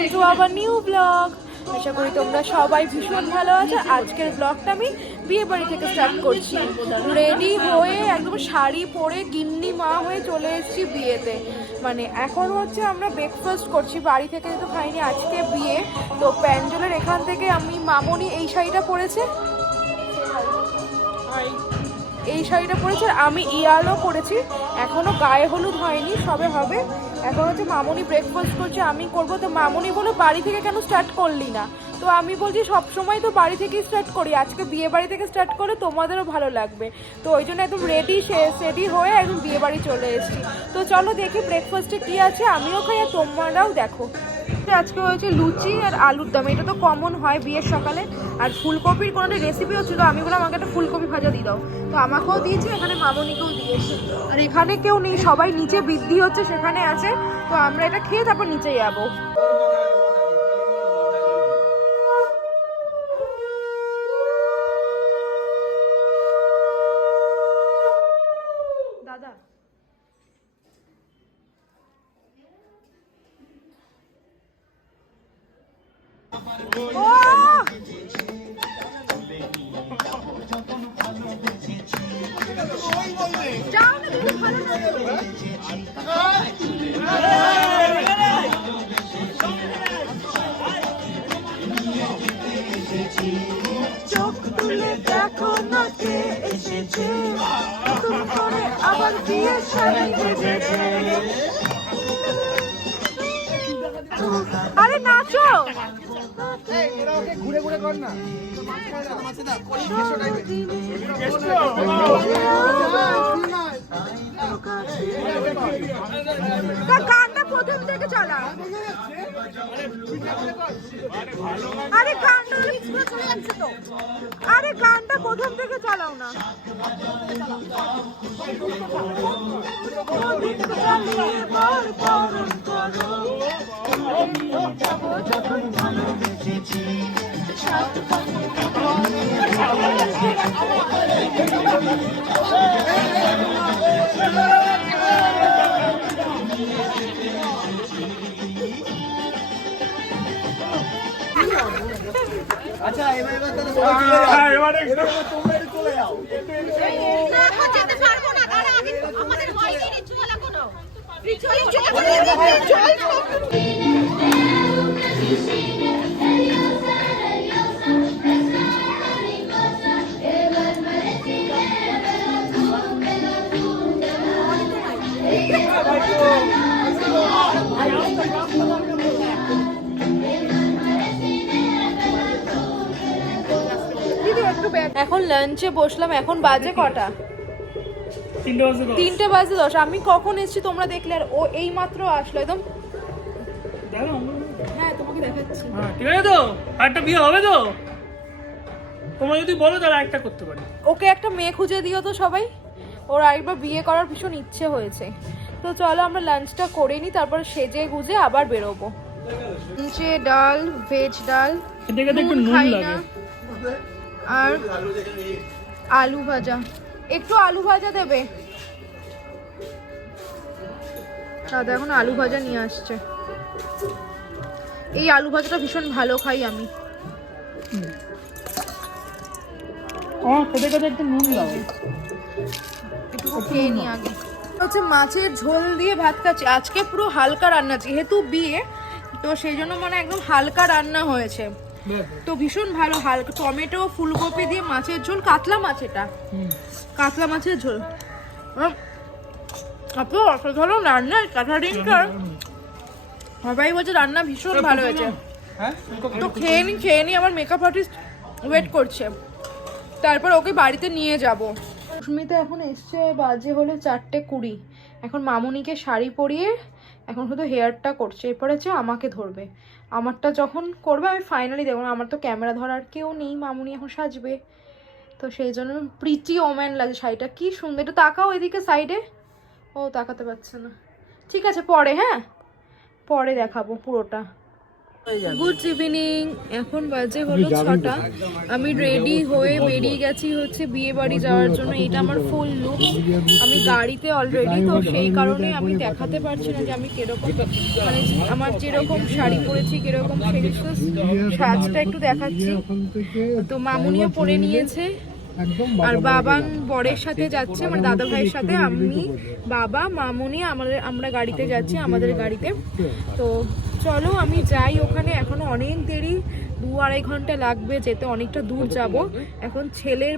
Welcome to our new blog. আশা করি তোমরা সবাই ভীষণ ভালো আছো। আজকের ব্লগটা আমি বিয়ে বাড়ি থেকে স্টার্ট করছি। রেডি হয়ে একদম শাড়ি পরে গিন্নি মা হয়ে চলে এসেছি বিয়েতে। মানে এখন হচ্ছে আমরা ব্রেকফাস্ট করছি, বাড়ি থেকে যেহেতু খাইনি, আজকে বিয়ে। তো প্যান্ডেলের এখান থেকে আমি মামনি এই শাড়িটা পরেছে, এই শাড়িটা পরেছে, আমি ইয়ালো পরেছি। এখনো গায়ে হলুদ হয়নি, সবে হবে। এখন হচ্ছে মামনি ব্রেকফাস্ট করছে, আমি করবো। তো মামনি বলে বাড়ি থেকে কেন স্টার্ট করলি না? তো আমি বলছি সবসময় তো বাড়ি থেকেই স্টার্ট করি, আজকে বিয়ে বাড়ি থেকে স্টার্ট করে তোমাদেরও ভালো লাগবে। তো ওই জন্য একদম রেডি হয়ে একদম বিয়ে বাড়ি চলে এসেছি। তো চলো দেখি ব্রেকফাস্টে কী আছে, আমিও খাই আর তোমরাও দেখো। আজকে হয়েছে লুচি আর আলুর দম, এটা তো কমন হয় বিয়ের সকালে। আর ফুলকপির কোনো একটা রেসিপিও ছিল, আমি বললাম আমাকে একটা ফুলকপি ভাজা দিয়ে দাও। তো আমাকেও দিয়েছে, এখানে মামনিকেও দিয়েছে। আর এখানে কেউ নেই, সবাই নিচে বৃদ্ধি হচ্ছে, সেখানে আছে। তো আমরা এটা খেয়ে তারপর নিচে যাবো। দাদা চোখ তুলে দেখো না কে এসেছে, নতুন করে আবার বিয়ে শাড়ি সেজেছে। আরে নাচো, ঘুরে ঘুরে কর না। গানটা প্রথম থেকে চালা। আরে গানটা চলে যাচ্ছে তো। আরে গানটা প্রথম থেকে চালাও না। আচ্ছা এবারে তোমরা একটু চলে যাও। এখন যেতে পারবো না, তারা আগে আমাদের হয়নি রিচুয়াল এখনো। রিচুয়াল এখন লাঞ্চে বসলাম, এখন বাজে কটা? 3:10। আমি কখন এসেছি তোমরা দেখলে, আর ও এই মাত্র আসলো একদম। হ্যাঁ তোমাকে দেখাচ্ছি। ঠিক আছে তো, আরেকটা বিয়ে হবে তো? তোমরা যদি বলো তাহলে একটা করতে পারি। ওকে একটা মেয়ে খুঁজে দিও তো সবাই, ওর আরেকবার বিয়ে করার ভীষণ ইচ্ছে হয়েছে। তো চলো আমরা লাঞ্চটা করে নিই, তারপর সেজে গুজে আবার বেরোবো। নিচে ডাল, ভেজ ডাল, আর আলু ভাজা। একটু আলু ভাজা দেবে দাদা, এখন আলু ভাজা নিয়ে আসছে। এই আলু ভাজাটা ভীষণ ভালো খাই আমি। একটু নুন দাও, একটু খেয়ে নি আগে। হচ্ছে মাছের ঝোল দিয়ে ভাত খাচ্ছি। আজকে পুরো হালকা রান্না, যেহেতু বিয়ে তো সেই জন্য মানে একদম হালকা রান্না হয়েছে। তো ভীষণ ভালো, হালকা টমেটো ফুলকপি দিয়ে মাছের ঝোল, কাতলা মাছ, এটা কাতলা মাছের ঝোল। আপনার অসাধারণ রান্না কাঁঠালিনটার, সবাই বলছে রান্না ভীষণ ভালো হয়েছে। তো খেয়ে নি আমার মেকআপ আর্টিস্ট ওয়েট করছে, তারপর ওকে বাড়িতে নিয়ে যাব। সুস্মিতা এখন এসছে, বাজে হলো 4:20। এখন মামুনিকে শাড়ি পরিয়ে এখন শুধু হেয়ারটা করছে, এরপরে হচ্ছে আমাকে ধরবে। আমারটা যখন করবে আমি ফাইনালি দেখবো। আমার তো ক্যামেরা ধরার কেউ নেই, মামুনি এখন সাজবে। তো সেই জন্য প্রিটি ওম্যান লাগে শাড়িটা, কি সুন্দর। একটু তাকাও এদিকে সাইডে, ও তাকাতে পারছে না। ঠিক আছে পরে, হ্যাঁ পরে দেখাবো পুরোটা। গুড ইভিনিং, এখন বাজে হলো 6টা। আমি রেডি হয়ে বেরিয়ে গেছি হচ্ছে বিয়ে বাড়ি যাওয়ার জন্য। এটা আমার ফুল লুক। আমি গাড়িতে অলরেডি, তো সেই কারণে আমি দেখাতে পারছি না যে আমি কিরকম, মানে আমার যেরকম শাড়ি পরেছি কিরকম সেরেছি, সাজটা একটু দেখাচ্ছি। তো মামুনিও পরে নিয়েছে, আর বাবা বরের সাথে যাচ্ছে, মানে দাদা ভাইয়ের সাথে। আমি, বাবা, মামুনি আমরা গাড়িতে যাচ্ছি, আমাদের গাড়িতে। তো চলো আমি যাই ওখানে। এখনো অনেক দেরি, 2-2.5 ঘন্টা লাগবে যেতে, অনেকটা দূর যাব। এখন ছেলের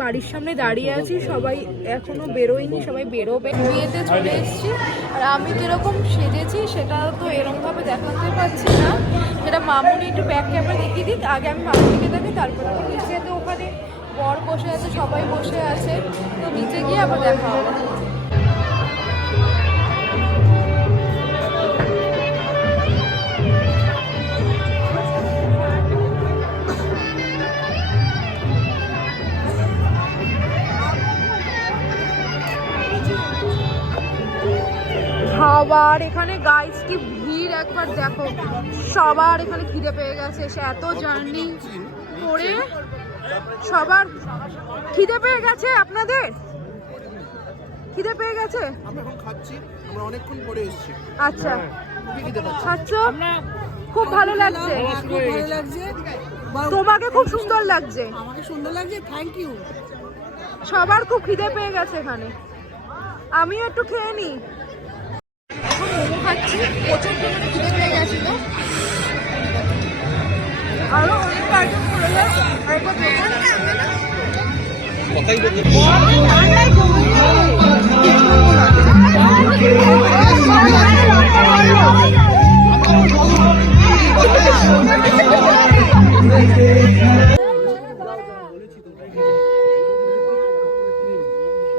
বাড়ির সামনে দাঁড়িয়ে আছি, সবাই এখনো বেরোয়নি, সবাই বেরোবে। বিয়েতে চলে এসেছি, আর আমি কিরকম সেজেছি সেটা তো এরকমভাবে দেখাতে পারছি না। সেটা মামুনি একটু ব্যাক ক্যামেরা দেখিয়ে দিক। আগে আমি মামুনিকে দেখি, তারপরে নিচে তো ওখানে বর বসে আছে, সবাই বসে আছে, তো নিচে গিয়ে আবার দেখা হবে। খাবার এখানে গাইস কি ভিড়, একবার দেখো। সবার এখানে খিদে পেয়ে গেছে, সে এত জার্নি করে সবার খিদে পেয়ে গেছে। আপনাদের খিদে পেয়ে গেছে? আমরা এখন খাচ্ছি, আমরা অনেকক্ষণ পরে এসেছি। আচ্ছা, খুবই খিদে পাচ্ছে। খাচ্ছ? খুব ভালো লাগছে। খুব ভালো লাগছে, তোমাকে খুব সুন্দর লাগছে। আমাকে সুন্দর লাগছে, থ্যাংক ইউ। সবার খুব খিদে পেয়ে গেছে এখানে। আমিও একটু খেয়ে নি। এখন মোমো খাচ্ছি, প্রচন্ড মানে খিদে পেয়ে গেছিল। আরো অনেক আইটেম করেছে, আরেকবার দেখুন।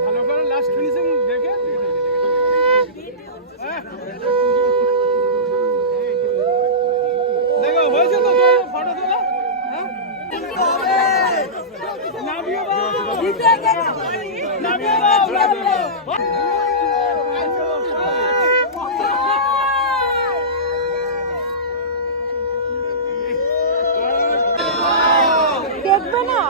ভালো করে লাস্ট ফিনিশিং দেখে দেখো হয়েছে তো, ফটো তোলা। নামিয়ে দাও, নামিয়ে দাও, নামিয়ে দাও। দেখবে না?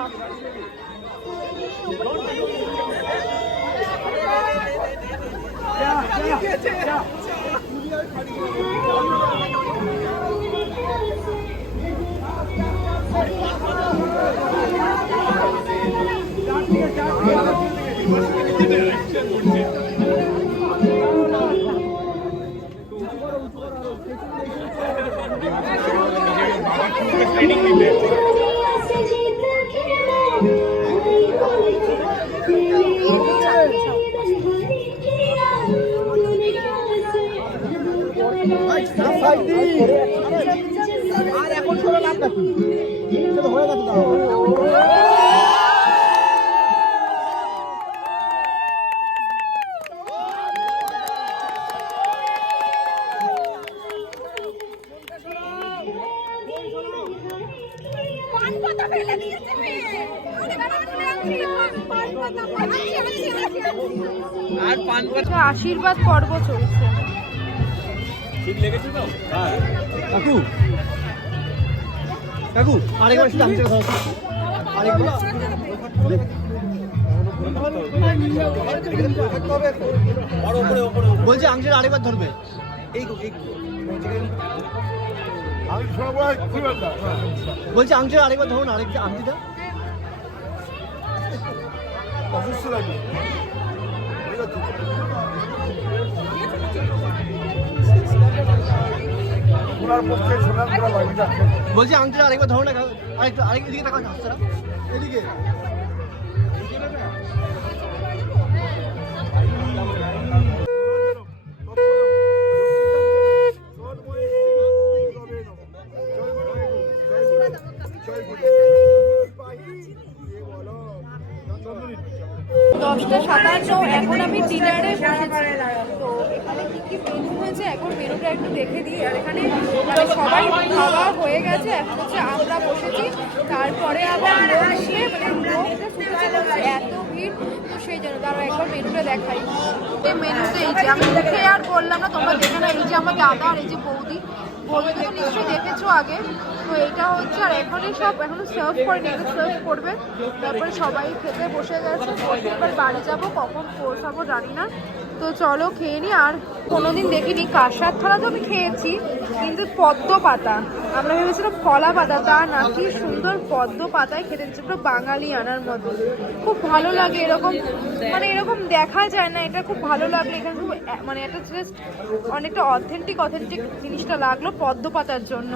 আর এখন শোনো লাভটা কি? সেটা হয়ে গেছে দাও। পান পাতা ফেলে দিয়েছে মেয়ে। আরে বাবা, পান পাতা, আছি। আর পান আচ্ছা, আশীর্বাদ পর্ব চলছে। ঠিক লেগেছে তো? হ্যাঁ। কাকু, কাকু আরেকবার একটু আংটিটা দাও। আরেকবার বলছি আংটিটা আরেকবার ধরবে। এই আমি সবাই বলছি আংটিটা আরেকবার ধরুন, আরেকটা আংটিটা অসুস্থ লাগে। বলছি আংটিটা আরেকবার ধরো না, আরেক দিকে টাকা আসছে না এদিকে। দশটা 57, এখন আমি ডিনারে বসেছি। তো এখানে কি কি মেনু হয়েছে, এখন মেনুটা একটু দেখে দিই। আর এখানে মানে সবাই খাওয়া হয়ে গেছে, এখন হচ্ছে আমরা বসেছি। তারপরে আবার লোক আসবে, মানে লোকটা শুনেছে এত ভিড়, তো সেই জন্য তারা একবার মেনুটা দেখাই। এই মেনুতে এই যে আমি মুখে আর বললাম না, তোমরা দেখে না, এই যে আমার দাদা আর এই যে বৌদি, বলতে তো নিশ্চয়ই দেখেছো আগে। তো এইটা হচ্ছে, আর এখনই সব এখনো সার্ভ করেনি, এটা সার্ভ করবে, তারপরে সবাই খেতে বসে গেছে। এবার বাড়ি যাবো, কখন পৌঁছাবো জানি না। তো চলো খেয়ে নি। আর কোনোদিন দেখিনি কাঁসার থালা, তো আমি খেয়েছি, কিন্তু পদ্ম পাতা আমরা ভেবেছিলাম কলা পাতা, তা না, কি সুন্দর পদ্ম পাতায় খেতে দিচ্ছে, পুরো বাঙালি আনার মতো। খুব ভালো লাগে এরকম, মানে এরকম দেখা যায় না, এটা খুব ভালো লাগলো। এখানে খুব মানে একটা জাস্ট অনেকটা অথেন্টিক জিনিসটা লাগলো পদ্ম পাতার জন্য।